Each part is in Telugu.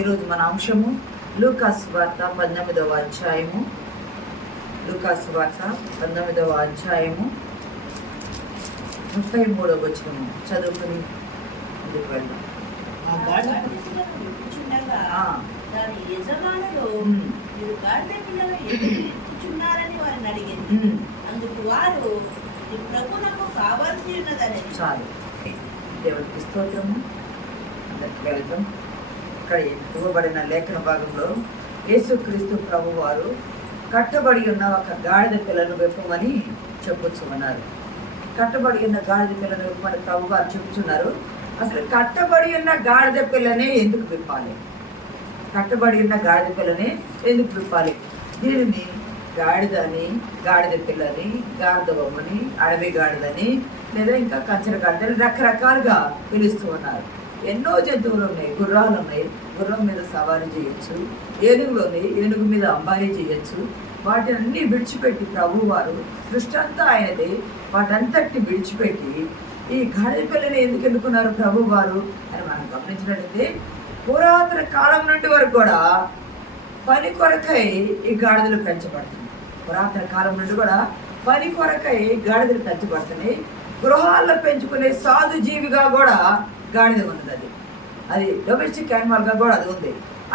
ఈరోజు మన అంశము లూకాసు వార్త 19వ అధ్యాయము. లూకాసు వార్త 19వ అధ్యాయము 33వ వచనము చదువుకుని ముందుకు వెళ్దాం. దాని యజమానులు మీరు గాడిద పిల్లలు ఎదుగుచున్నారని వారిని అడిగింది. అందుకు వారు ఈ ప్రభువునకు కావాల్సి ఉన్నదని. చాలు, దేవుడికి స్తోత్రము. అందరికి వెళ్తాం. ఇక్కడ ఇవ్వబడిన లేఖన భాగంలో యేసుక్రీస్తు ప్రభు వారు కట్టబడి ఉన్న ఒక గాడిద పిల్లను విప్పమని చెప్పుచున్నారు. కట్టబడి ఉన్న గాడిద పిల్లను విప్పమని ప్రభు వారు చెప్పుచున్నారు. అసలు కట్టబడి ఉన్న గాడిద పిల్లనే ఎందుకు విప్పాలి? కట్టబడి ఉన్న గాడిద పిల్లని ఎందుకు విప్పాలి? దీనిని గాడిద అని, గాడిద పిల్లని, గాడిద బొమ్మని, అడవి గాడిదని, లేదా ఇంకా కంచెర గాడిదని రకరకాలుగా పిలుస్తూ ఉన్నారు. ఎన్నో జంతువులు ఉన్నాయి, గుర్రాలు ఉన్నాయి, గుర్రం మీద సవారీ చేయొచ్చు, ఏనుగులు ఉన్నాయి, ఏనుగు మీద అంబారీ చేయొచ్చు. వాటిని అన్నీ విడిచిపెట్టి ప్రభు వారు సృష్టి అంతా ఆయనది, వాటంతటిని విడిచిపెట్టి ఈ గాడిద పిల్లని ఎందుకు ఎన్నుకున్నారు ప్రభు వారు అని మనం గమనించినట్లయితే, పురాతన కాలం నుండి వరకు కూడా పని కొరకై ఈ గాడిదలు పెంచబడుతుంది. పురాతన కాలం నుండి కూడా పని కొరకై గాడిదలు పెంచబడుతున్నాయి. గృహాల్లో పెంచుకునే సాధు జీవిగా కూడా గాడిద ఉన్నది. అది డొమెస్టిక్ యానిమల్గా కూడా అది ఉంది.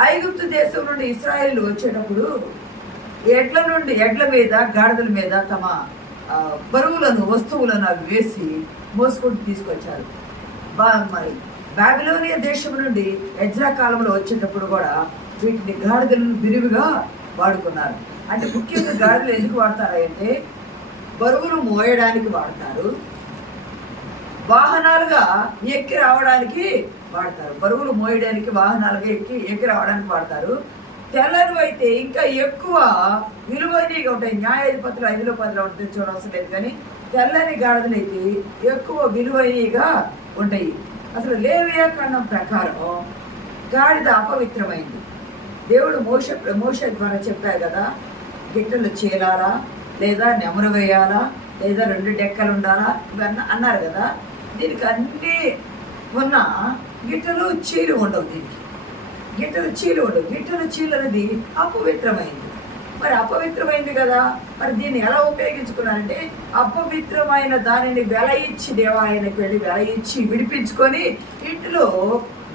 ఐగుప్తు దేశం నుండి ఇశ్రాయేలు వచ్చేటప్పుడు ఎడ్ల మీద, గాడిదల మీద తమ బరువులను, వస్తువులను అవి వేసి మోసుకుంటూ తీసుకొచ్చారు. మరి బాబిలోనియా దేశం నుండి ఎజ్రా కాలంలో వచ్చేటప్పుడు కూడా వీటిని గాడిదలను విరివిగా వాడుకున్నారు. అంటే ముఖ్యంగా గాడిదలు ఎందుకు వాడతారంటే బరువులు మోయడానికి వాడతారు, వాహనాలుగా ఎక్కి రావడానికి వాడతారు. బరువులు మోయడానికి వాహనాలుగా ఎక్కి రావడానికి వాడతారు. తెల్లలు అయితే ఇంకా ఎక్కువ విలువైనవి ఉంటాయి. న్యాయాధిపతులు 5లో 10లో ఉంటుంది, చూడవలసిన లేదు. కానీ తెల్లని గాడిదలు అయితే ఎక్కువ విలువైనవిగా ఉంటాయి. అసలు లేవియా ఖండం ప్రకారం గాడిద అపవిత్రమైంది. దేవుడు మోషే ద్వారా చెప్పారు కదా, గిట్టలు చీలాలా, లేదా నెమరు వేయాలా, లేదా 2 డెక్కలు ఉండాలా, ఇవన్నీ అన్నారు కదా. దీనికి అన్నీ ఉన్న గిట్టలు చీలు ఉండవు. దీనికి గిట్టలు చీలు ఉండవు. గిట్టలు చీలు అనేది అపవిత్రమైంది. మరి అపవిత్రమైంది కదా, మరి దీన్ని ఎలా ఉపయోగించుకున్నారంటే అపవిత్రమైన దానిని వెల ఇచ్చి, దేవాలయానికి వెళ్ళి వెల ఇచ్చి విడిపించుకొని ఇంటిలో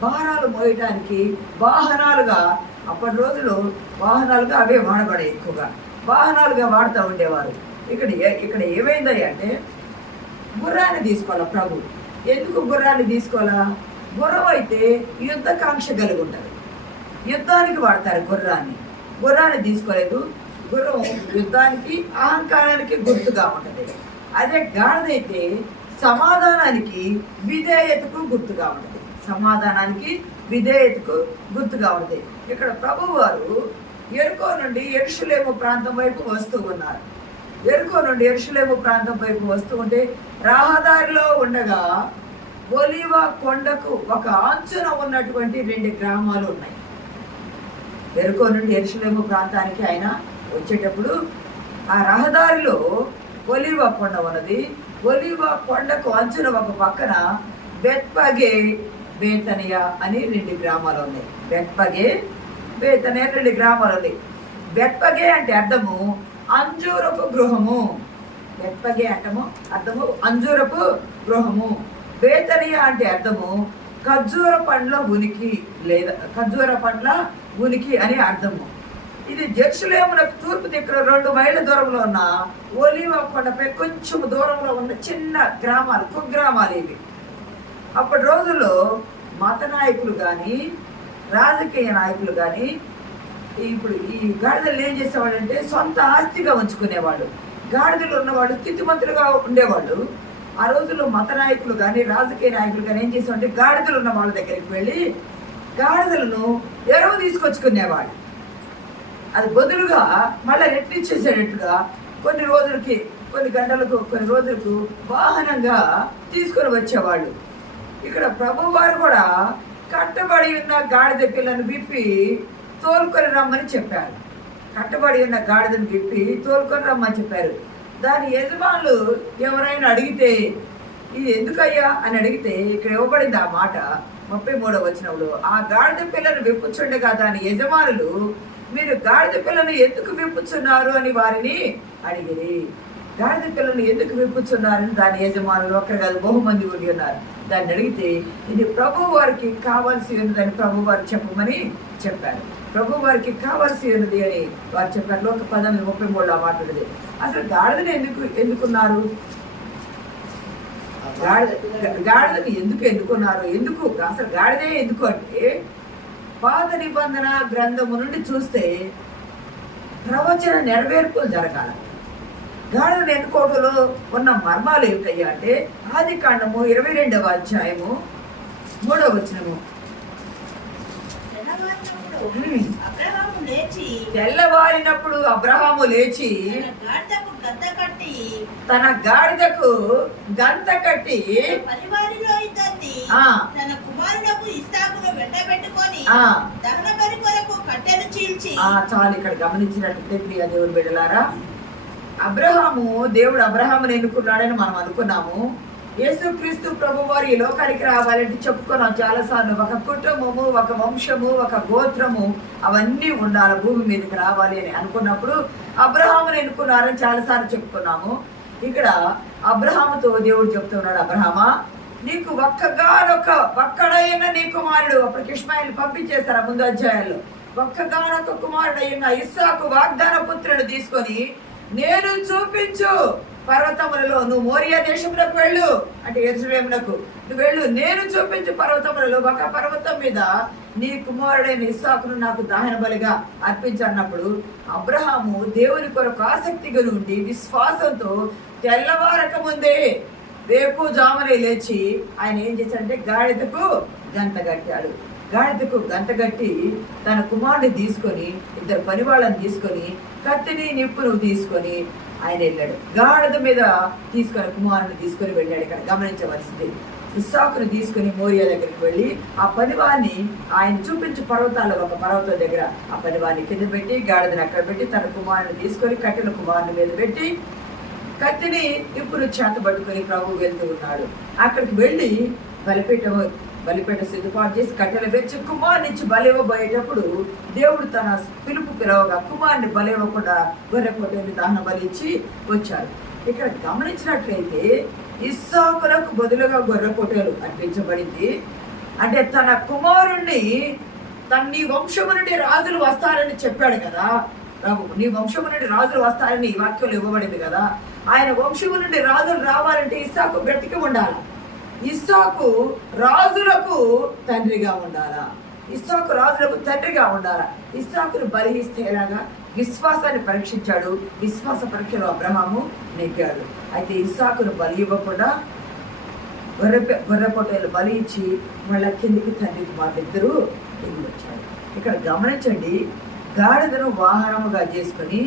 భారాలు మోయడానికి వాహనాలుగా, అప్పటి రోజులు వాహనాలుగా అవే వాడబడే, ఎక్కువగా వాహనాలుగా వాడుతూ ఉండేవారు. ఇక్కడ ఏమైంది అంటే గుర్రాన్ని తీసుకోవాలా ప్రభు. ఎందుకు గుర్రాన్ని తీసుకోవాలా? గుర్రం అయితే యుద్ధకాంక్ష కలిగి ఉంటుంది, యుద్ధానికి వాడతారు గుర్రాన్ని తీసుకోలేదు. గుర్రం యుద్ధానికి, అహంకారానికి గుర్తుగా ఉంటుంది. అదే గాడిదైతే సమాధానానికి, విధేయతకు గుర్తుగా ఉంటుంది. సమాధానానికి, విధేయతకు గుర్తుగా ఉంటుంది. ఇక్కడ ప్రభు వారు ఎరుకో నుండి యెరూషలేము ప్రాంతం వైపు వస్తూ ఉన్నారు. ఎరుకో నుండి యెరూషలేము ప్రాంతం వైపు వస్తూ ఉంటే రహదారిలో ఉండగా ఒలీవ కొండకు ఒక అంచున ఉన్నటువంటి 2 గ్రామాలు ఉన్నాయి. ఎరుకో నుండి యెరూషలేము ప్రాంతానికి ఆయన వచ్చేటప్పుడు ఆ రహదారిలో ఒలీవ కొండ ఉన్నది. ఒలీవ కొండకు అంచున ఒక పక్కన బెత్పగే, బేతనియా అని 2 గ్రామాలు ఉన్నాయి. బెత్పగే, బేతనియా 2 గ్రామాలు ఉన్నాయి. బెత్పగే అంటే అర్థము అంజూరపు గృహము. బెత్పగే అర్థము అంజూరపు గృహము. బేతనియా అంటే అర్థము ఖర్జూర పండ్ల ఉనికి, లేదా ఖర్జూర పండ్ల ఉనికి అని అర్థము. ఇది జెరూసలేమునకు తూర్పు దిక్కున 2 మైళ్ళ దూరంలో ఉన్న ఒలీవ కొండపై కొంచెం దూరంలో ఉన్న చిన్న గ్రామాలు, కుగ్రామాలు ఇవి. అప్పటి రోజుల్లో మత నాయకులు కానీ, రాజకీయ నాయకులు కానీ ఇప్పుడు ఈ గాడిదలు ఏం చేసేవాళ్ళంటే సొంత ఆస్తిగా ఉంచుకునేవాళ్ళు. గాడిదలు ఉన్నవాళ్ళు స్థితిమంతులుగా ఉండేవాళ్ళు. ఆ రోజుల్లో మత నాయకులు కానీ, రాజకీయ నాయకులు కానీ ఏం చేసేవాళ్ళంటే గాడిదలు ఉన్న వాళ్ళ దగ్గరికి వెళ్ళి గాడిదలను ఎరువు తీసుకొచ్చుకునేవాళ్ళు. అది బదులుగా మళ్ళీ రెట్టించేసేటట్టుగా కొన్ని రోజులకి, కొన్ని గంటలకు, కొన్ని రోజులకు వాహనంగా తీసుకొని వచ్చేవాళ్ళు. ఇక్కడ ప్రభు వారు కూడా కట్టబడి ఉన్న గాడిద పిల్లను విప్పి తోలుకొని రమ్మని చెప్పారు. కట్టబడి ఉన్న గాడిదను విప్పి తోలుకొని రమ్మని చెప్పారు. దాని యజమానులు ఎవరైనా అడిగితే ఇది ఎందుకయ్యా అని అడిగితే ఇక్కడ ఇవ్వబడింది ఆ మాట, 33వ వచనంలో, ఆ గాడిద పిల్లను విప్పుచుండగా దాని యజమానులు, మీరు గాడిద పిల్లను ఎందుకు విప్పుచున్నారు అని వారిని అడిగిరి. గాడిద పిల్లను ఎందుకు విప్పుచున్నారని దాని యజమానులు ఒక్కరు కాదు బహుమంది ఉండి ఉన్నారు. దాన్ని అడిగితే ఇది ప్రభు వారికి కావాల్సి ఉన్నదని ప్రభు వారు చెప్పమని చెప్పారు. ప్రభు వారికి కావాల్సి ఉన్నది అని వారు చెప్పారు. లోక 10:33 మాట్లాడేది. అసలు గాడిదని ఎందుకున్నారు? గాడిదని ఎందుకు ఎన్నుకున్నారు? ఎందుకు అసలు గాడిదే ఎందుకు అంటే, పాత నిబంధన గ్రంథము నుండి చూస్తే ప్రవచన నెరవేర్పులు జరగాలి. గాడిదని ఎన్నుకోవడంలో ఉన్న మర్మాలు ఏమిటయ్యా అంటే, ఆదికాండము 22వ అధ్యాయము 3వ వచనము. తెల్లవారినప్పుడు అబ్రహాము లేచి తన గాడిదకు గంత కట్టి తన కుమారుడకు ఇస్సాకును వెంటబెట్టుకొని దహన బలి కొరకు కట్టెలు చీల్చి. చాలు ఇక్కడ గమనించినట్లయితే ప్రియ దేవుని బిడ్డలారా, దేవుడు అబ్రహాముని ఎన్నుకున్నాడని మనం అనుకున్నాము. యేసుక్రీస్తు ప్రభు వారు ఈ లోకానికి రావాలంటే చెప్పుకున్నాం చాలాసార్లు. ఒక కుటుంబము, ఒక వంశము, ఒక గోత్రము అవన్నీ ఉండాలి భూమి మీదకి రావాలి అని అనుకున్నప్పుడు అబ్రహాముని ఎన్నుకున్నారని చాలాసార్లు చెప్పుకున్నాము. ఇక్కడ అబ్రహాముతో దేవుడు చెప్తున్నాడు, అబ్రహామా నీకు ఒక్కడైన నీ కుమారుడు, అప్పటికి ఇష్మాయిల్ పంపించేశారు ముందు అధ్యాయాల్లో, ఒక్కగానొక్క కుమారుడైన ఇస్సాకు వాగ్దాన పుత్రుడు తీసుకొని నేను చూపించు పర్వతములలో, నువ్వు మోరియా దేశంలోకి వెళ్ళు అంటే యెరూషలేమునకు నువ్వు వెళ్ళు, నేను చూపించు పర్వతములలో ఒక పర్వతం మీద నీ కుమారుడైన ఇస్సాకును నాకు దహన బలిగా అర్పించన్నప్పుడు అబ్రహాము దేవుని కొరకు ఆసక్తిగా ఉండి విశ్వాసంతో తెల్లవారక ముందే రేపు జామునే లేచి ఆయన ఏం చేశాడంటే గాడిదకు గంట కట్టాడు. గాడిదకు గంట కట్టి తన కుమారుడిని తీసుకొని, ఇద్దరు పని వాళ్ళని తీసుకొని, కత్తిని నిప్పును తీసుకొని ఆయన వెళ్ళాడు. గాడిద మీద తీసుకొని కుమారుని తీసుకొని వెళ్ళాడు. ఇక్కడ గమనించవలసింది, ఇస్సాకును తీసుకుని మోరియా దగ్గరికి వెళ్ళి ఆ పనివాన్ని ఆయన చూపించు పర్వతాల్లో ఒక పర్వతం దగ్గర ఆ పనివాన్ని కింద పెట్టి గాడిదని అక్కడ పెట్టి తన కుమారుని తీసుకొని కట్టిన కుమారుని మీద పెట్టి కత్తిని ఇప్పుడు చేత పట్టుకొని ప్రభు వెళ్తూ ఉన్నాడు. అక్కడికి వెళ్ళి బలిపీఠ సిద్ధపాటు చేసి కట్టెలు పెంచి కుమారునిచ్చి బలి ఇవ్వబోయేటప్పుడు దేవుడు తన పిలువగా కుమారుని బలి ఇవ్వకుండా గొర్రె పొట్టేలు దహన బలి ఇచ్చి వచ్చారు. ఇక్కడ గమనించినట్లయితే ఇస్సాకులకు బదులుగా గొర్రె పొట్టేలు అర్పించబడింది. అంటే తన కుమారుణ్ణి నీ వంశము నుండి రాజులు వస్తారని చెప్పాడు కదా ప్రభు. నీ వంశము నుండి రాజులు వస్తారని ఈ వాక్యంలో ఇవ్వబడింది కదా. ఆయన వంశము నుండి రాజులు రావాలంటే ఇస్సాకు బ్రతికి ఉండాలి. ఇస్సాకు రాజులకు తండ్రిగా ఉండాలా. ఇస్సాకు రాజులకు తండ్రిగా ఉండాలా. ఇస్సాకును బలి ఇస్తే ఎలాగా? విశ్వాసాన్ని పరీక్షించాడు. విశ్వాస పరీక్షలో అబ్రహాము నెగ్గాడు. అయితే ఇస్సాకును బలి ఇవ్వకుండా గొర్రె పొట్టేలు బలి ఇచ్చి మళ్ళా కిందికి తండ్రికి వాళ్ళిద్దరూ దిగి వచ్చారు. ఇక్కడ గమనించండి, గాడిదను వాహనముగా చేసుకొని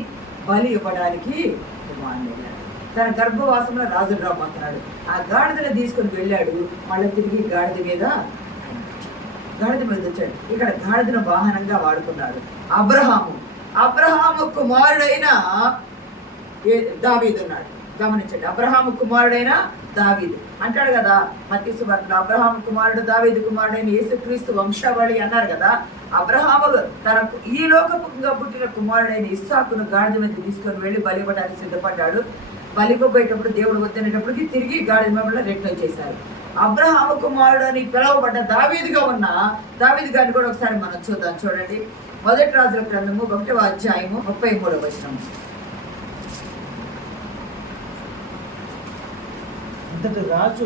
బలి ఇవ్వడానికి కుమారుని వెళ్ళాడు. తన గర్భవాసంలో రాజులు రాబోతున్నాడు. ఆ గాడిదను తీసుకొని వెళ్ళాడు. మళ్ళీ తిరిగి గాడిద మీద వచ్చాడు. ఇక్కడ గాడిదను వాహనంగా వాడుకున్నాడు. అబ్రహాము కుమారుడైన దావీదు ఉన్నాడు. గమనించండి, అబ్రహాము కుమారుడైన దావీదు అంటాడు కదా మత్తయి సువార్తలో, అబ్రహాము కుమారుడు దావీదు కుమారుడైన యేసుక్రీస్తు వంశావళి అన్నారు కదా. అబ్రహాము తనకు ఈ లోకముగా పుట్టిన కుమారుడైన ఇస్సాకును గాడిద మీద తీసుకొని వెళ్ళి బలి ఇవ్వడానికి సిద్ధపడ్డాడు. బలిపోయేటప్పుడు దేవుడు వద్దనేటప్పటికి తిరిగి గాడిద మీద రిటర్న్ చేశారు. అబ్రహాము కుమారుడు అని పిలువబడ్డ దావీదుగా ఉన్న దావీదు గారిని కూడా ఒకసారి మనం చూద్దాం. చూడండి, 1 రాజుల గ్రంథము 1వ అధ్యాయము 33వ వచనం. రాజు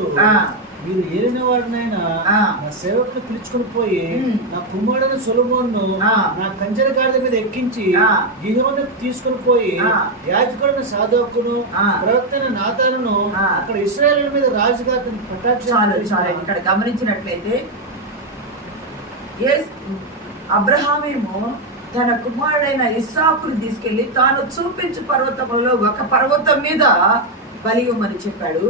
మీరు ఏలిన వాడినైనా నా సేవకుని పిలుచుకుని పోయి నా కుమారుడైన సొలొమోనును నా కంచెల గాడిద మీద ఎక్కించి గిహోను తీసుకుని పోయి యాజకుడైన సాదోకును ప్రవక్తైన నాతానును అక్కడ ఇశ్రాయేలు మీద రాజుగా పట్టాక్షాలు. ఇక్కడ గమనించినట్లయితే అబ్రహామేమో తన కుమారుడైన ఇస్సాకును తీసుకెళ్లి తాను చూపించు పర్వతంలో ఒక పర్వతం మీద బలి ఇవ్వమని చెప్పాడు.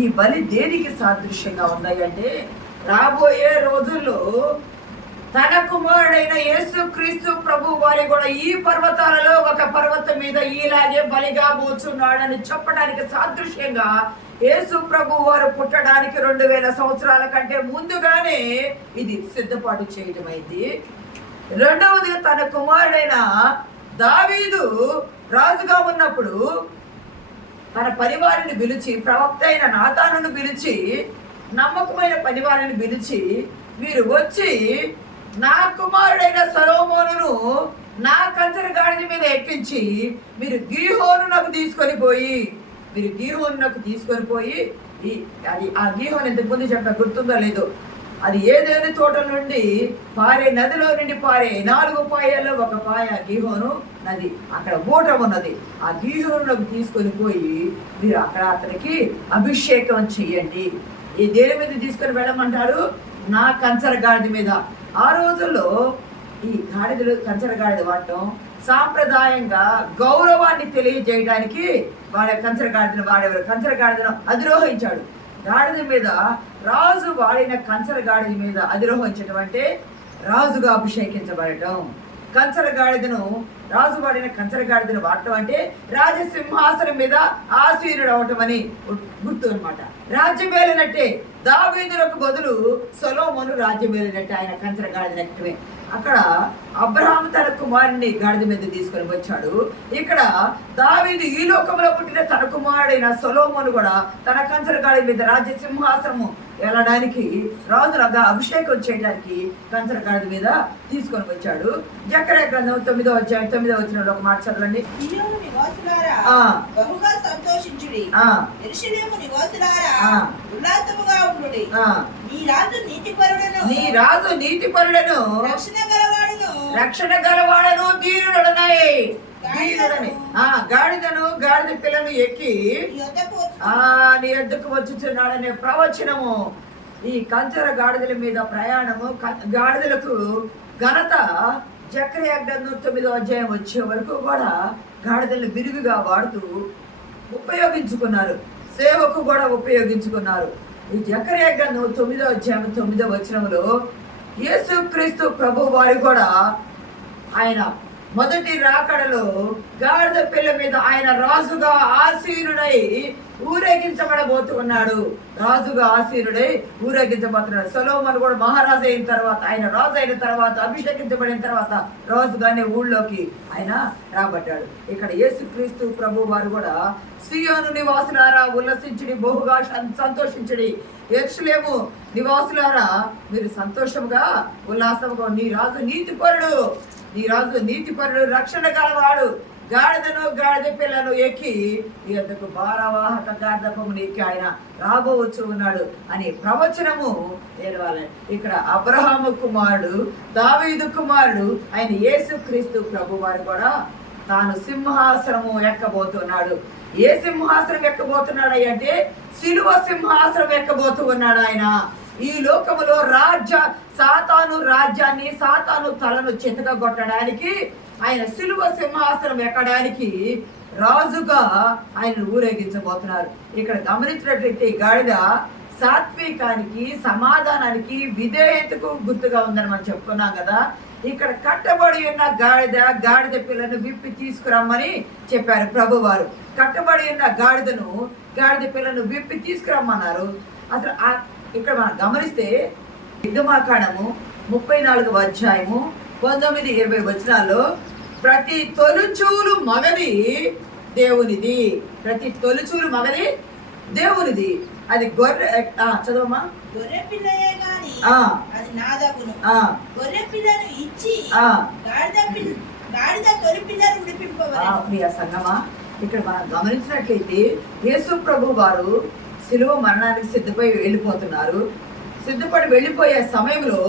ఈ బలి దేనికి సాదృశ్యంగా ఉన్నాయి అంటే, రాబోయే రోజుల్లో తన కుమారుడైన యేసుక్రీస్తు ప్రభు వారి కూడా ఈ పర్వతాలలో ఒక పర్వతం మీద ఇలాగే బలిగా కూర్చున్నాడని చెప్పడానికి సాదృశ్యంగా యేసు ప్రభు వారు పుట్టడానికి 2000 సంవత్సరాల కంటే ముందుగానే ఇది సిద్ధపాటు చేయటమైంది. రెండవది, తన కుమారుడైన దావీదు రాజుగా ఉన్నప్పుడు తన పనివారిని పిలిచి, ప్రవక్త అయిన నాతానును పిలిచి, నమ్మకమైన పనివారిని పిలిచి, మీరు వచ్చి నా కుమారుడైన సొలొమోనును నా కంచర గాడిద మీద ఎక్కించి మీరు గీహోనునకు తీసుకొని పోయి అది ఆ గీహోను ఇంతకు ముందు చెప్పిన గుర్తుందో లేదో, అది ఏదేని తోట నుండి పారే నదిలో నుండి పారే 4 పాయల్లో ఒక పాయ గీహోను నది, అక్కడ ఊట ఉన్నది. ఆ గీహోనునకు తీసుకొని పోయి మీరు అక్కడ అతనికి అభిషేకం చెయ్యండి. ఈ దేని మీద తీసుకొని వెళ్ళమంటారు? నా కంచర గాడిద మీద. ఆ రోజుల్లో ఈ గాడిదలు కంచర గాడిద వాడటం సాంప్రదాయంగా గౌరవాన్ని తెలియజేయడానికి కంచర గాడిదను వాడేవారు. కంచర గాడిదను అధిరోహించాడు. గాడిద మీద రాజు వాడిన కంచర గాడిద మీద అధిరోహించడం అంటే రాజుగా అభిషేకించబడటం. రాజు వాడిన కంచర గాడిదను వాడటం అంటే రాజసింహాసనం మీద ఆసీనుడు అవటం అని గుర్తు అనమాట. రాజ్యం ఏలినట్టే దావీదులకు బదులు సొలొమోను రాజ్యం ఏలినట్టే ఆయన కంచర గాడిద ఎక్కటమే. అక్కడ అబ్రహాము తన కుమారుని గాడిద మీద తీసుకొని వచ్చాడు. ఇక్కడ దావీదు ఈ లోకంలో పుట్టిన తన కుమారుడైన సొలొమోను కూడా తన కంచర గాడిద మీద రాజ్య సింహాసనము వెళ్ళడానికి, రాజులాగా అభిషేకం చేయడానికి కంచర గాడిద మీద తీసుకొని వచ్చాడు. జకర్యా గ్రంథం 9వ అధ్యాయం 9వ వచనంలో ఒక మాట చదవండి. సియోను నివాసులారా బహుగా సంతోషించుడి, యెరూషలేము నివాసులారా ఉల్లాసముగా ఉండుడి. నీ రాజు నీతిపరుడను రక్షణ గలవాడను దీనుడనై గాడిద పిల్లను ఎక్కి నీ యొద్దకు వచ్చుచున్నాడనే ప్రవచనము. ఈ కంచర గాడిదల మీద ప్రయాణము, గాడిదలకు ఘనత జకర్యా గ్రంథం 9వ అధ్యాయం వచ్చే వరకు కూడా గాడిదలను విరివిగా వాడుతూ ఉపయోగించుకున్నారు. సేవకు కూడా ఉపయోగించుకున్నారు. ఈ జకర్యా గ్రంథం 9వ అధ్యాయం 9వ వచనంలో యేసుక్రీస్తు ప్రభు వారు కూడా ఆయన మొదటి రాకడలో గాడిద పిల్ల మీద ఆయన రాజుగా ఆసీనుడై ఊరేగించబడబోతున్నాడు. సొలొమోను కూడా మహారాజు అయిన తర్వాత, ఆయన రాజు అయిన తర్వాత, అభిషేకించబడిన తర్వాత రాజుగానే ఊళ్ళోకి ఆయన రాబడ్డాడు. ఇక్కడ యేసుక్రీస్తు ప్రభు వారు కూడా సియోను నివాసులారా ఉల్లసించుడి, బహుగా సంతోషించుడి. యెరూషలేము నివాసులారా మీరు సంతోషముగా ఉల్లాసముగా, నీ రాజు నీతిపరుడు రక్షణ గలవాడు. గాడిద పిల్లను ఎక్కి ఈ యొద్దకు భారవాహక గార్ధపమును ఎక్కి ఆయన రాబోవచ్చు ఉన్నాడు అని ప్రవచనము తెలవాలి. ఇక్కడ అబ్రహాము కుమారుడు, దావీదు కుమారుడు ఆయన యేసుక్రీస్తు ప్రభు వారు కూడా తాను సింహాసనము ఎక్కబోతున్నాడు. ఏ సింహాసనం ఎక్కబోతున్నాడు అంటే సిలువ సింహాసనం ఎక్కబోతూ ఉన్నాడు ఆయన. ఈ లోకములో సాతాను రాజ్యాన్ని, సాతాను తలను చితకగొట్టడానికి, ఆయన సిలువ సింహాసనం ఎక్కడానికి రాజుగా ఆయన ఊరేగించబోతున్నారు. ఇక్కడ గమనించినట్లయితే గాడిద సాత్వికానికి, సమాధానానికి, విధేయతకు గుర్తుగా ఉందని మనం చెప్పుకున్నాం కదా. ఇక్కడ కట్టబడి ఉన్న గాడిద పిల్లను విప్పి తీసుకురమ్మని చెప్పారు ప్రభువారు. కట్టబడి ఉన్న గాడిద పిల్లను విప్పి తీసుకురమ్మన్నారు. అసలు ఇక్కడ మనం గమనిస్తే నిర్గమాకాండము 34వ అధ్యాయము 19-20 వచనాల్లో ప్రతి తొలిచూలు మగది దేవునిది. అది గొర్రె చదవమ్మా. గొర్రె పిల్లయే గాని అది నాదగును. గొర్రె పిల్లను ఇచ్చి గాడిద తొలి పిల్లను విడిపింపవలెను. ప్రియ సంగమా, ఇక్కడ మనం గమనించినట్లయితే యేసు ప్రభు వారు సిలువ మరణానికి సిద్ధపడి వెళ్ళిపోయే సమయంలో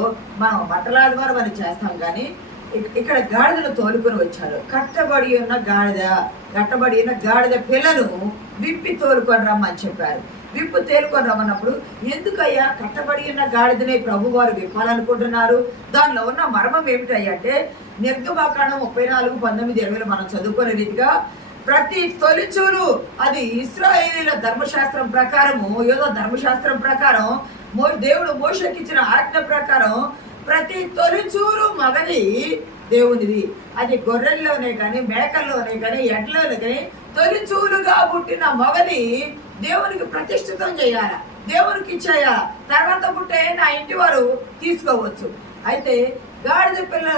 మనం బట్టలాది వారు అని చేస్తాం, కానీ ఇక్కడ గాడిదను తోలుకొని వచ్చారు. కట్టబడి ఉన్న గాడిద పిల్లను విప్పి తోలుకొని రమ్మని చెప్పారు. విప్పు తేలుకొని రమ్మన్నప్పుడు ఎందుకయ్యా కట్టబడి ఉన్న గాడిదనే ప్రభు వారు విప్పాలనుకుంటున్నారు? దానిలో ఉన్న మర్మం ఏమిటంటే నిర్గమాకాండం 34:19-20 మనం చదువుకునే రీతిగా ప్రతి తొలిచూలు అది ఇశ్రాయేలీల ధర్మశాస్త్రం ప్రకారము, యోధ ధర్మశాస్త్రం ప్రకారం, దేవుడు మోషేకి ఇచ్చిన ఆజ్ఞ ప్రకారం ప్రతి తొలిచూలు మగది దేవునిది. అది గొర్రెల్లోనే కానీ, మేకల్లోనే కానీ, ఎడ్లలోనే కానీ తొలిచూలుగా పుట్టిన మగది దేవునికి ప్రతిష్ఠితం చేయాలి, దేవునికి ఇచ్చేయాల. తర్వాత పుట్టే నా ఇంటి వారు తీసుకోవచ్చు. అయితే గాడిద పిల్ల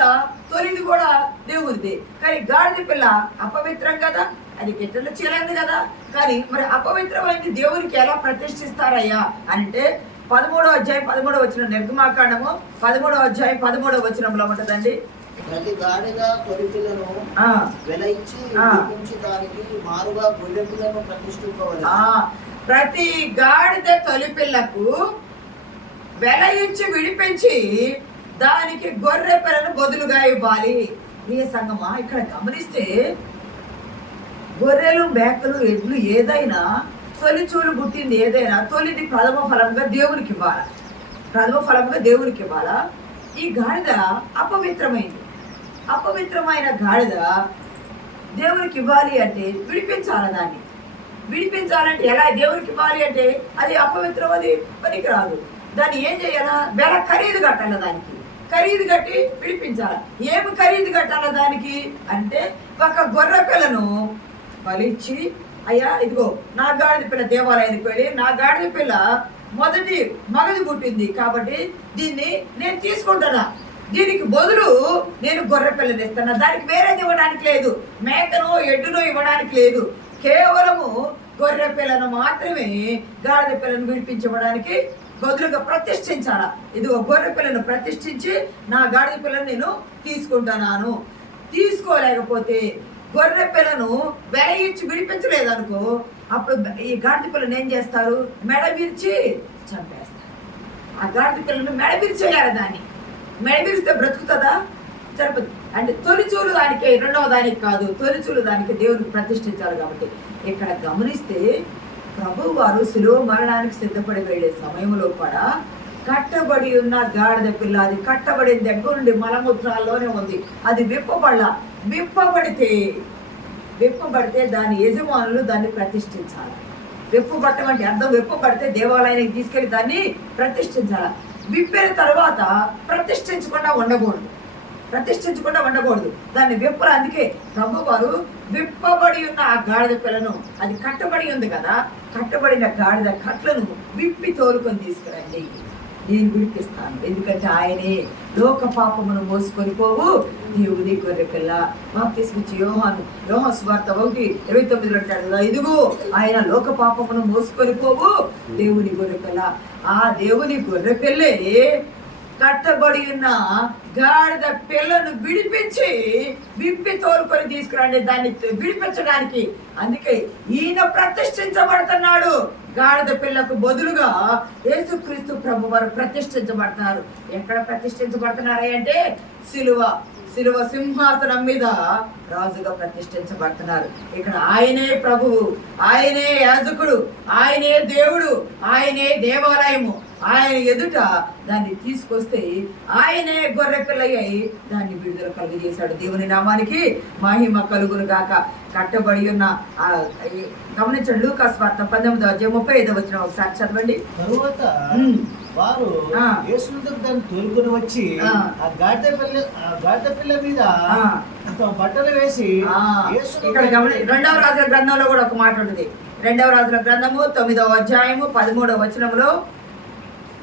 తొలిది కూడా దేవునిది. కానీ గాడిద పిల్ల అపవిత్రం కదా, అది గిట్టలు చేయలేదు కదా. కానీ మరి అపవిత్రమైంది దేవునికి ఎలా ప్రతిష్ఠిస్తారయ్యా అంటే 13వ అధ్యాయం 13వ వచనం, నిర్గమాకాండము 13వ అధ్యాయం 13వ వచనంలో ఉంటదండి. ప్రతి గాడిద తొలి పిల్లను వెలయించి దానికి మారుగా గొర్రె పిల్లను ప్రతిష్ఠింపవాలి. ప్రతి గాడిద తొలి పిల్లకు వెలయించి విడిపించి దానికి గొర్రె పిల్లను బదులుగా ఇవ్వాలి. ఈ సంగమా ఇక్కడ గమనిస్తే గొర్రెలు, మేకలు, ఎడ్లు ఏదైనా తొలిచూలు పుట్టింది ఏదైనా తొలిది ప్రథమ ఫలంగా దేవునికి ఇవ్వాలా, ప్రథమ ఫలంగా దేవునికి ఇవ్వాలా. ఈ గాడిద అపవిత్రమైంది. అపవిత్రమైన గాడిద దేవునికి ఇవ్వాలి అంటే విడిపించాలి. దాన్ని విడిపించాలంటే ఎలా? దేవునికి ఇవ్వాలి అంటే అది అపవిత్రం, అది పనికిరాదు. దాన్ని ఏం చేయాలా? వెల ఖరీదు కట్టాలి, దానికి ఖరీదు కట్టి విడిపించాలి. ఏమి ఖరీదు కట్టాలి దానికి అంటే ఒక గొర్రె పిల్లను బలిచ్చి, అయ్యా ఇదిగో నా గాడిద పిల్ల దేవాలయానికి వెళ్ళి నా గాడిద పిల్ల మొదటి మగది పుట్టింది కాబట్టి దీన్ని నేను తీసుకుంటున్నా, దీనికి బదులు నేను గొర్రె పిల్లని ఇస్తున్నా. దానికి వేరేది ఇవ్వడానికి లేదు, మేకను ఎడ్డును ఇవ్వడానికి లేదు. కేవలము గొర్రె పిల్లను మాత్రమే గాడిద పిల్లను విడిపించడానికి బదులుగా ప్రతిష్ఠించాలా. ఇదిగో గొర్రె పిల్లను ప్రతిష్ఠించి నా గాడిద పిల్లను నేను తీసుకుంటున్నాను. తీసుకోలేకపోతే గొర్రె పిల్లను వెల ఇచ్చి విడిపించలేదనుకో, అప్పుడు ఈ గాడిద పిల్లను ఏం చేస్తారు? మెడ విరిచి చంపేస్తారు. ఆ గాడిద పిల్లను మెడ విరిచేయాలి. దాన్ని మెడ విరిస్తే బ్రతుకుతుందా? సరిపోదు. అంటే తొలిచూలు దానికి, రెండవ దానికి కాదు, తొలిచూలు దానికి దేవునికి ప్రతిష్ఠించాలి. కాబట్టి ఇక్కడ గమనిస్తే ప్రభు వారు శిలువ మరణానికి సిద్ధపడి వెళ్ళే సమయంలో కూడా కట్టబడి ఉన్న గాడిద పిల్ల, అది కట్టబడిన దగ్గర నుండి మలమూత్రాల్లోనే ఉంది. అది విప్పబడితే దాని యజమానులు దాన్ని ప్రతిష్ఠించాలి. విప్పబట్టం అంటే అర్థం, విప్పబడితే దేవాలయానికి తీసుకెళ్లి దాన్ని ప్రతిష్ఠించాలి. విప్పిన తర్వాత ప్రతిష్ఠించకుండా ఉండకూడదు. దాన్ని విప్పలు. అందుకే ప్రభు వారు విప్పబడి ఉన్న ఆ గాడిద పిల్లను, అది కట్టబడి ఉంది కదా, కట్టబడిన గాడిద కట్లను విప్పి తోలుకొని తీసుకురండి, నేను విడిపిస్తాను. ఎందుకంటే ఆయనే లోక పాపమును మోసుకొని పోవు దేవుని గొర్రె పిల్ల. బాప్తిస్మిచ్చి యోహాను సువార్త 1:29 అంటాడు కదా, ఇదిగో ఆయన లోక పాపమును మోసుకొని పోవు దేవుని గొర్రె పిల్ల. ఆ దేవుని గొర్రె పిల్లే కట్టబడి ఉన్న గాడిద పిల్లను విడిపించి విప్పి తోలుకొని తీసుకురండి, దాన్ని విడిపించడానికి. అందుకే ఈయన ప్రతిష్ఠించబడుతున్నాడు. గాడిద పిల్లకు బదులుగా యేసుక్రీస్తు ప్రభు వారు ప్రతిష్ఠించబడుతున్నారు. ఎక్కడ ప్రతిష్ఠించబడుతున్నారు అంటే శిలువ సింహాసనం మీద రాజుగా ప్రతిష్ఠించబడుతున్నారు. ఇక్కడ ఆయనే ప్రభువు, ఆయనే యాజకుడు, ఆయనే దేవుడు, ఆయనే దేవాలయము. ఆయన ఎదుట దాన్ని తీసుకొస్తే ఆయనే గొర్రె పిల్లయ్యి దాన్ని విడుదల కలుగజేశాడు. దేవుని నామానికి మహిమ కలుగును గాక. కట్టబడి ఉన్న గమనించండి, లూకా సువార్త 19:35 వచనం ఒకసారి చదవండి. తరువాత వారు యేసునందుకు దాన్ని తోలుకొని వచ్చి ఆ గాడిద పిల్ల మీద బట్టలు వేసి, ఇక్కడ గమని 2వ రాజుల గ్రంథంలో కూడా ఒక మాట ఉంటుంది. 2వ రాజుల గ్రంథము 9వ అధ్యాయము 13వ వచనంలో,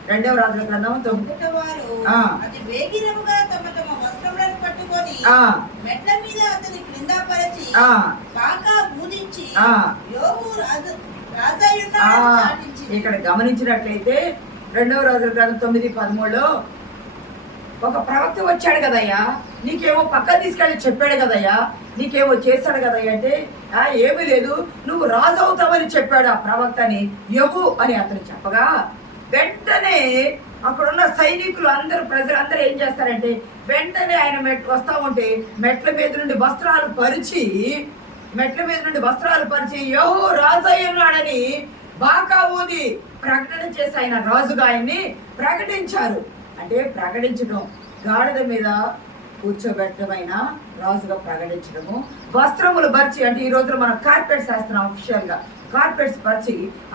2వ రాజుల గ్రంథం 9. ఇక్కడ గమనించినట్లయితే 2వ రాజుల గ్రంథం 9:13లో ఒక ప్రవక్త వచ్చాడు కదయ్యా, నీకేమో పక్క తీసుకెళ్ళి చెప్పాడు కదయ్యా, నీకేమో చేశాడు కదయ్యా అంటే ఏమీ లేదు, నువ్వు రాజు అవుతావని చెప్పాడు ఆ ప్రవక్తని యెహూ అని అతను చెప్పగా, వెంటనే అక్కడున్న సైనికులు అందరూ, ప్రజలందరూ ఏం చేస్తారంటే వెంటనే ఆయన వస్తా ఉంటే మెట్ల మీద నుండి వస్త్రాలు పరిచి యెహూ రాజు అయి ఉన్నాడని బాకా ఊది ప్రకటన చేసి ఆయన రాజుగా ఆయన్ని ప్రకటించారు. అంటే ప్రకటించడం, గాడిద మీద కూర్చోబెట్టమైన రాజుగా ప్రకటించడము, వస్త్రములు పరిచి, అంటే ఈ రోజులో మనం కార్పెట్ చేస్తున్నాం అఫిషియల్గా, కార్పెట్స్ పరిచి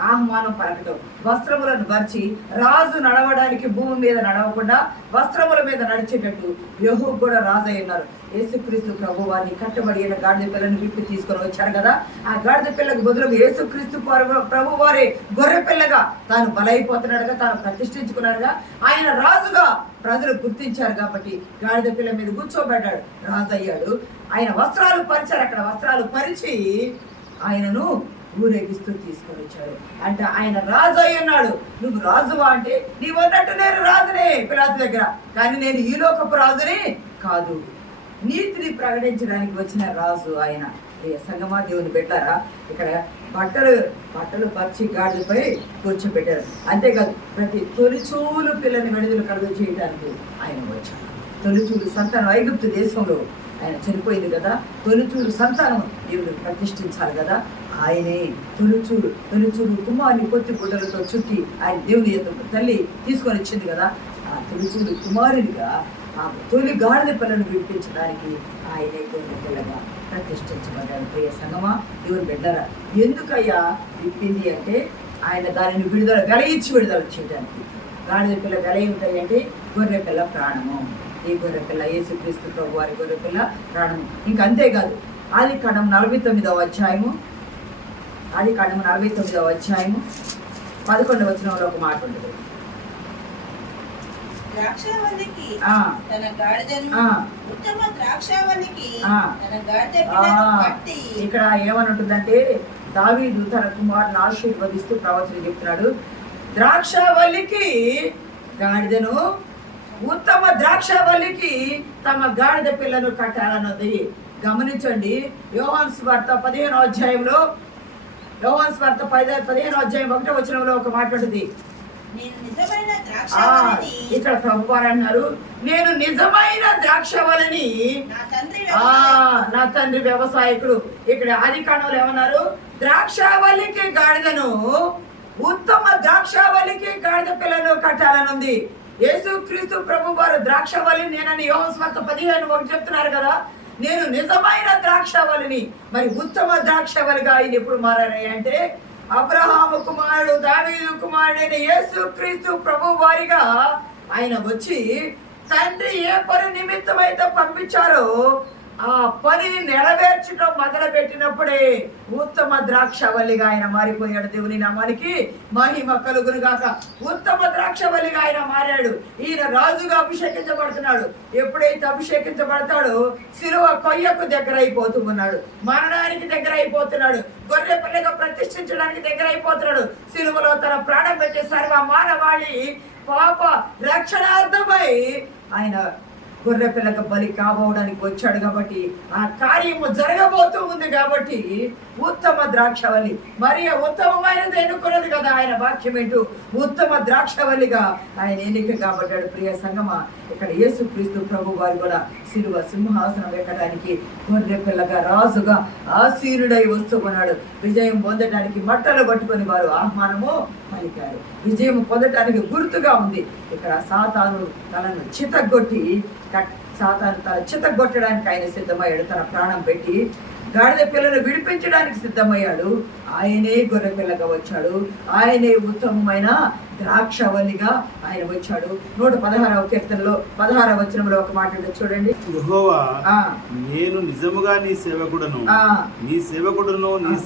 ఆహ్వానం పలకటం, వస్త్రములను పరిచి రాజు నడవడానికి భూమి మీద నడవకుండా వస్త్రముల మీద నడిచేటట్టు యెహూ కూడా రాజు అయి ఉన్నారు. యేసుక్రీస్తు ప్రభు వారిని కట్టబడిన గాడిద పిల్లని విప్పి తీసుకొని వచ్చారు కదా. ఆ గాడిద పిల్లకు బదులుగా యేసుక్రీస్తు ప్రభు వారే గొర్రె పిల్లగా తాను బలైపోతున్నాడుగా, తాను ప్రతిష్ఠించుకున్నాడుగా, ఆయన రాజుగా ప్రజలు గుర్తించారు కాబట్టి గాడిద పిల్ల మీద కూర్చోబడ్డాడు, రాజు అయ్యాడు. ఆయన వస్త్రాలు పరిచారు, అక్కడ వస్త్రాలు పరిచి ఆయనను ఊరేగిస్తూ తీసుకొని వచ్చాడు. అంటే ఆయన రాజు అయి ఉన్నాడు. నువ్వు రాజువా అంటే నీవు అన్నట్టు నేను రాజునే పిలాతు దగ్గర, కానీ నేను ఈ లోకపు రాజుని కాదు, నీతిని ప్రకటించడానికి వచ్చిన రాజు ఆయన. సంగమా దేవుని పెట్టారా, ఇక్కడ బట్టలు పరిచి గాడిపై కూర్చోబెట్టారు. అంతేకాదు ప్రతి తొలిచూలు పిల్లని విడుదల కలుగు చేయడానికి ఆయన వచ్చాడు. తొలిచూలు సంతానం ఐగుప్తు దేశంలో ఆయన చనిపోయింది కదా, తొలిచూలు సంతానం దేవుడు ప్రతిష్ఠించాలి కదా. ఆయనే తొలిచూలు కుమారుని పొత్తి గుడ్డలతో చుట్టి ఆయన దేవుని తల్లి తీసుకొని వచ్చింది కదా. ఆ తొలిచూలు కుమారునిగా ఆ తొలి గాడిద పిల్లను విడిపించడానికి ఆయనే గొర్రె పిల్లగా ప్రతిష్ఠించబడ్డాడు. ప్రియ సంగమా దేవుని బిడ్డరా, ఎందుకయ్యా విప్పింది అంటే ఆయన దానిని వెలయించి విడుదల చేయడానికి. గాడిద పిల్ల వెల ఉంటాయి అంటే గొర్రె పిల్ల ప్రాణము. ఈ గొర్రె పిల్ల యేసుక్రీస్తు ప్రభు వారి గొర్రె పిల్ల ప్రాణము. ఇంకా అంతేకాదు, ఆదికాండం 49వ అధ్యాయము 11వ వచనంలో ఒక మాట ఉంటుంది. ద్రాక్షావల్లికి తన గాడిదను, ఉత్తమ ద్రాక్షావల్లికి తన గాడిద పిల్లను కట్టి. ఇక్కడ ఏమని ఉంటుందంటే దావీదు తన కుమారుని ఆశీర్వదిస్తూ ప్రవచనం చెప్తున్నాడు. ద్రాక్షావల్లికి గాడిదను, ఉత్తమ ద్రాక్షావల్లికి తమ గాడిద పిల్లను కట్టాలన్నది గమనించండి. యోహాను సువార్త 15వ అధ్యాయంలో 1వ వచనంలో ఒక మాట ఉంటుంది. ఇక్కడ ప్రభువారు అన్నారు, నేను నిజమైన ద్రాక్షవల్లిని, నా తండ్రి వ్యవసాయకుడు. ఇక్కడ ఆదికాండంలో ఏమన్నారు, ద్రాక్షావల్లికి గాడిదను, ఉత్తమ ద్రాక్షావల్లికి గాడిద పిల్లను కట్టాలని ఉంది. యేసుక్రీస్తు ప్రభు వారు ద్రాక్షవల్లి నేనని యోహాను సువార్త 15:1 చెప్తున్నారు కదా. నేను నిజమైన ద్రాక్షవల్లిని. మరి ఉత్తమ ద్రాక్షవల్లిగా ఆయన ఎప్పుడు మారారయ్య అంటే అబ్రహాము కుమారుడు, దావీదు కుమారుడైన యేసుక్రీస్తు ప్రభు వారిగా ఆయన వచ్చి తండ్రి ఏ పని నిమిత్తం అయితే పంపించారో ఆ పని నెరవేర్చడం మొదలు పెట్టినప్పుడే ఉత్తమ ద్రాక్షవల్లిగా ఆయన మారిపోయాడు. దేవుని నామానికి మహిమ కలుగును గాక. ఉత్తమ ద్రాక్షవల్లిగా ఆయన మారాడు. ఈయన రాజుగా అభిషేకించబడుతున్నాడు. ఎప్పుడైతే అభిషేకించబడతాడో శిలువ కొయ్యకు దగ్గర అయిపోతూ ఉన్నాడు, మరణానికి దగ్గర అయిపోతున్నాడు, గొర్రె పిల్లగా ప్రతిష్ఠించడానికి దగ్గర అయిపోతున్నాడు. శిలువలో తన ప్రాణం పెట్టే సర్వ మానవాళి పాప రక్షణార్థమై ఆయన గొర్రె పిల్లగా బలి కాబోవడానికి వచ్చాడు. కాబట్టి ఆ కార్యము జరగబోతూ ఉంది. కాబట్టి ఉత్తమ ద్రాక్షవల్లి మరి ఉత్తమమైనది ఎన్నుకున్నది కదా. ఆయన వాక్యం ఏంటూ ఉత్తమ ద్రాక్షవల్లిగా ఆయన ఎన్నిక కాబడ్డాడు. ప్రియ సంగమా, ఇక్కడ యేసుక్రీస్తు ప్రభు వారు కూడా శిలువ సింహాసనం ఎక్కడానికి గొర్రె పిల్లగా రాజుగా ఆసీనుడై వస్తూ ఉన్నాడు. విజయం పొందడానికి మట్టలు పట్టుకొని వారు ఆహ్వానము పలికారు. విజయం పొందడానికి గుర్తుగా ఉంది. ఇక్కడ సాతాను తనను చితగొట్టడానికి ఆయన సిద్ధమయ్యాడు. తన ప్రాణం పెట్టి గాడిద పిల్లను విడిపించడానికి సిద్ధమయ్యాడు. ఆయనే గొర్రె పిల్లగా వచ్చాడు. ఆయనే ఉత్తమమైన ద్రాక్షవల్లిగా ఆయన వచ్చాడు. 116వ కీర్తనలో 16వ వచనంలో ఒక మాట చూడండి. యెహోవా, నేను నిజముగా నీ సేవకుడను, నీ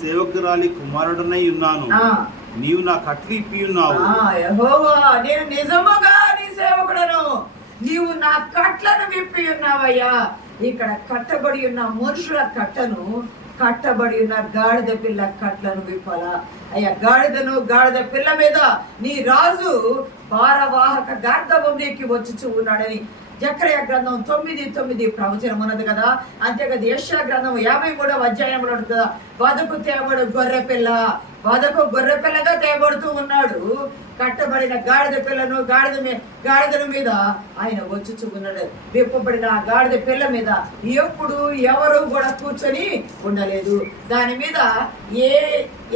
సేవకురాలి కుమారుడనై ఉన్నాను, నీవు నా కట్లు ఇప్పి ఉన్నావు. యెహోవా, నేను నిజముగా నీ సేవకుడను, నీవు నా కట్లను విప్పి ఉన్నావయ్యా. ఇక్కడ కట్టబడి ఉన్న మనుషుల కట్టను, కట్టబడి ఉన్న గాడిద పిల్ల కట్లను విప్పాలా అయ్యా. గాడిద పిల్ల మీద నీ రాజు భారవాహక గార్ధవంలోకి వచ్చి ఉన్నాడని జకర్యా గ్రంథం 9:9 ప్రవచనం ఉన్నది కదా. అంతేకాదు యెషయా గ్రంథం 53వ అధ్యాయంలో ఉంటుంది కదా, వదకు తేబడు గొర్రె పిల్లగా తేబడుతూ ఉన్నాడు. కట్టబడిన గాడిద పిల్లను గాడిదల మీద ఆయన వచ్చుచూ ఉన్నాడు. విప్పబడిన ఆ గాడిద పిల్ల మీద ఎప్పుడు ఎవరు కూడా కూర్చొని ఉండలేదు. దాని మీద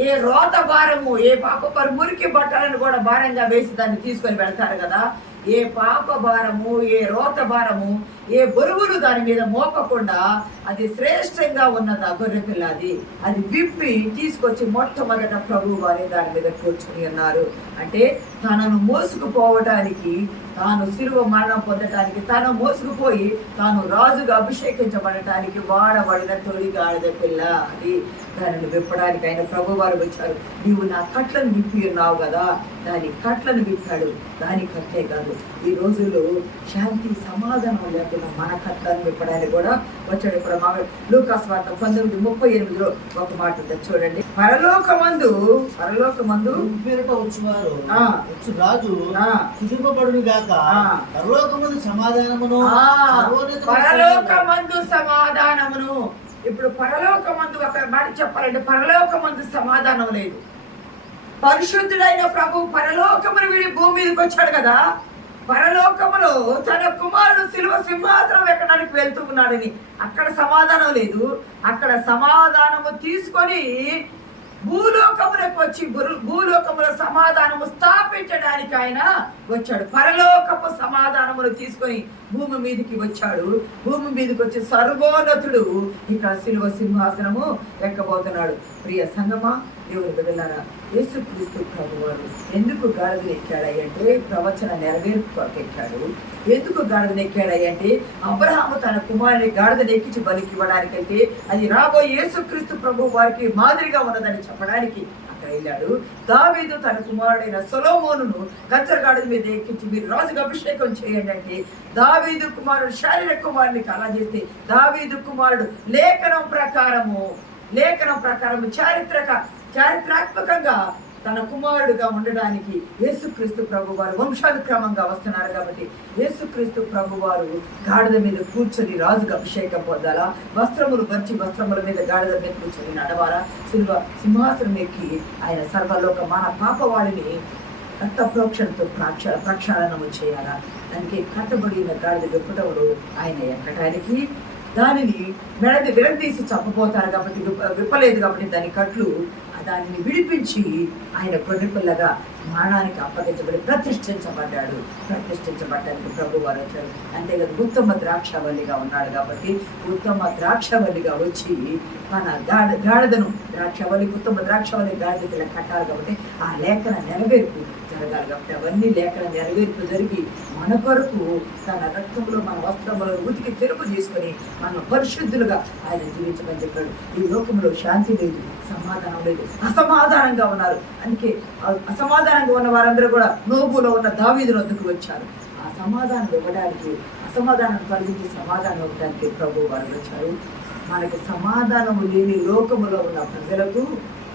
ఏ రోత భారము, ఏ పాప మురికి బట్టలను కూడా భారంగా వేసి దాన్ని తీసుకొని వెళ్తారు కదా. ఏ పాప భారము, ఏ రోత భారము, ఏ బరువులు దాని మీద మోపకుండా అది శ్రేష్టంగా ఉన్నది ఆ గొర్రె పిల్ల. అది విప్పి తీసుకొచ్చి మొట్టమొదట ప్రభు వారి దాని మీద కూర్చుని ఉన్నారు. అంటే తనను మోసుకుపోవటానికి, తాను శిలువ మరణం పొందటానికి, తాను మోసుకుపోయి తాను రాజుగా అభిషేకించబడటానికి వాడబడిన తొలి గాడిద పిల్ల. అది దానిని విప్పడానికి ఆయన ప్రభు వారు వచ్చారు. నీవు నా కట్లను విప్పి ఉన్నావు కదా, దాని కట్లను విప్పాడు. దాని కట్లే కాదు, ఈ రోజుల్లో శాంతి సమాధానం లేకుండా మన కట్లను విప్పడానికి కూడా వచ్చాడు. ఇప్పుడు లూకాసు వార్త 19:38 ఒక మాట ఉంటుంది చూడండి. పరలోకమందు పేరిట వచ్చువారు వచ్చు రాజు కుదింపబడును గాక, పరలోకమందు సమాధానమును, పరలోకమందు సమాధానమును. ఇప్పుడు పరలోకమందు ఒక మాట చెప్పాలంటే, పరలోకమందు సమాధానం లేదు. పరిశుద్ధుడైన ప్రభు పరలోకమును వీడి భూమి మీదకి వచ్చాడు కదా, పరలోకములో తన కుమారుడు శిలువ సింహాసనం ఎక్కడానికి వెళ్తూ ఉన్నాడని అక్కడ సమాధానం లేదు. అక్కడ సమాధానము తీసుకొని భూలోకములకు వచ్చి భూలోకముల సమాధానము స్థాపించడానికి ఆయన వచ్చాడు. పరలోకపు సమాధానమును తీసుకొని భూమి మీదకి వచ్చాడు. భూమి మీదకి వచ్చి సర్వోన్నతుడు ఇక్కడ శిలువ సింహాసనము ఎక్కబోతున్నాడు. ప్రియ సంగమా, దేవుని బిడ్డలారా, యేసుక్రీస్తు ప్రభువారు ఎందుకు గాడిదను ఎక్కాడంటే ప్రవచన నెరవేర్పు కొరకు ఎక్కాడు. ఎందుకు గాడిదను ఎక్కాడంటే అబ్రహాము తన కుమారుని గాడిదను ఎక్కించి బలికి ఇవ్వడానికంటే అది రాబోయే యేసుక్రీస్తు ప్రభు వారికి మాదిరిగా ఉన్నదని చెప్పడానికి అక్కడ వెళ్ళాడు. దావీదు తన కుమారుడైన సొలొమోనును కంచర గాడిద మీద ఎక్కించి మీరు రాజుగా అభిషేకం చేయండి అంటే దావీదు కుమారుడు శారీరక కుమారుని అలా చేస్తే దావీదు కుమారుడు లేఖనం ప్రకారము చారిత్రాత్మకంగా తన కుమారుడుగా ఉండడానికి యేసుక్రీస్తు ప్రభు వారు వంశానుక్రమంగా వస్తున్నారు. కాబట్టి యేసుక్రీస్తు ప్రభు వారు గాడిద మీద కూర్చొని రాజుగా అభిషేకం పొందాలా, వస్త్రముల మీద గాడిద మీద కూర్చొని నడవాలా, సింహాసనం ఎక్కి ఆయన సర్వలోక మన పాపవాడిని రక్త ప్రోక్షణతో ప్రక్షాళనము చేయాలా. దానికి కట్టబడిన గాడిద విప్పటములు ఆయన ఎక్కడానికి దానిని మెడది విరదీసి చంపబోతారు కాబట్టి విప్పలేదు కాబట్టి దాని కట్లు దానిని విడిపించి ఆయన గొర్రెపిల్లగా మరణానికి అప్పగించబడి ప్రతిష్ఠించబడ్డానికి ప్రభు వారు వచ్చారు. అంతేకాదు ఉత్తమ ద్రాక్షవల్లిగా ఉన్నాడు కాబట్టి ఉత్తమ ద్రాక్షవల్లిగా వచ్చి మన గాడిదను ఉత్తమ ద్రాక్షవల్లి గాడిద పిల్ల కట్టాలి కాబట్టి ఆ లేఖన నెరవేర్పు జరగాలి. కాబట్టి అవన్నీ లేఖన నెరవేర్పు జరిగి మన కొరకు తన రక్తంలో మన వస్త్రములను ఉతికి తెలుపు చేసుకొని మనం పరిశుద్ధులుగా ఆయన జీవించమని చెప్పాడు. ఈ లోకంలో శాంతి లేదు, సమాధానం లేదు, అసమాధానంగా ఉన్నారు. అందుకే అసమాధానంగా ఉన్న వారందరూ కూడా నోబులో ఉన్న దావీదు వద్దకు వచ్చారు. ఆ సమాధానం ఇవ్వడానికి, అసమాధానం కలిగించి సమాధానం ఇవ్వడానికి ప్రభు వారు వచ్చారు. మనకి సమాధానము లేని లోకములో ఉన్న ప్రజలకు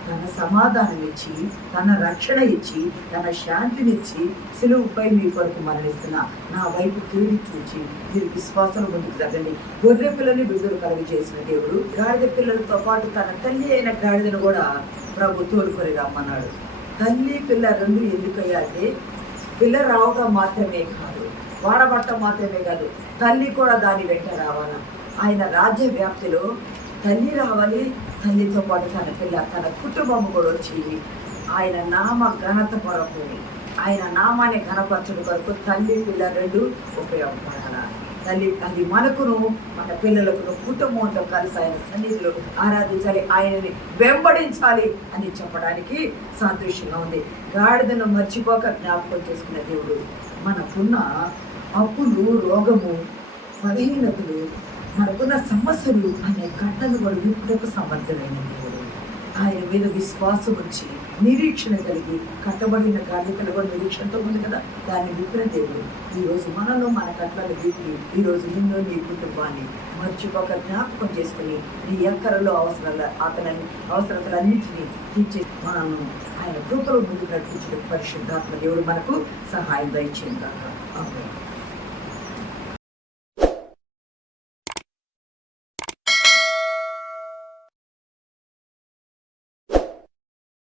తన సమాధానం ఇచ్చి, తన రక్షణ ఇచ్చి, తన శాంతినిచ్చి సిలువుపై మీ కొరకు మరణిస్తున్న నా వైపు తిరిగి చూచి మీరు విశ్వాసం ముందుకు జరగండి. గొర్రె పిల్లని విడుదల కలిగి చేసిన దేవుడు గాడిద పిల్లలతో పాటు తన తల్లి అయిన గాడిదను కూడా ప్రభు తోడుకొని రమ్మన్నాడు. తల్లి పిల్ల రెండు ఎందుకయ్యా అంటే పిల్ల రావడం మాత్రమే కాదు, వాడబట్టం మాత్రమే కాదు, తల్లి కూడా దాని వెంట రావాలా. ఆయన రాజ్య వ్యాప్తిలో తల్లి రావాలి, తల్లితో పాటు తన పిల్ల, తన కుటుంబం కూడా వచ్చి ఆయన నామ ఘనత కొరకు, ఆయన నామాన్ని ఘనపరచడం కొరకు తల్లి పిల్ల రెండు ఉపయోగపడాలి. తల్లి అది మనకును మన పిల్లలకును కుటుంబంతో కలిసి ఆయన సన్నిధిలో ఆరాధించాలి, ఆయనని వెంబడించాలి అని చెప్పడానికి సంతోషంగా ఉంది. గాడిదను మర్చిపోక జ్ఞాపకం చేసుకున్న దేవుడు మనకున్న అప్పులు, రోగము, బలహీనతలు, మనకున్న సమస్యలు అనే గంటలు కూడా విప్పుటకు సమర్థమైన దేవుడు. ఆయన మీద విశ్వాసం వచ్చి నిరీక్షణ కలిగి కట్టబడిన గాడిదలు కూడా నిరీక్షణతో ఉంది కదా, దాన్ని విప్పిన దేవుడు ఈరోజు మనలో మన కట్లను విప్పి ఈరోజు నిన్ను నీ కుటుంబాన్ని మర్చిపోక జ్ఞాపకం చేసుకుని నీ ఎక్కరలో అవసరతలన్నింటినీ తీర్చే మనము ఆయన కృపలో ముందుకు నడిపించిన పరిశుద్ధాత్మ దేవుడు మనకు సహాయం దయచేయండి.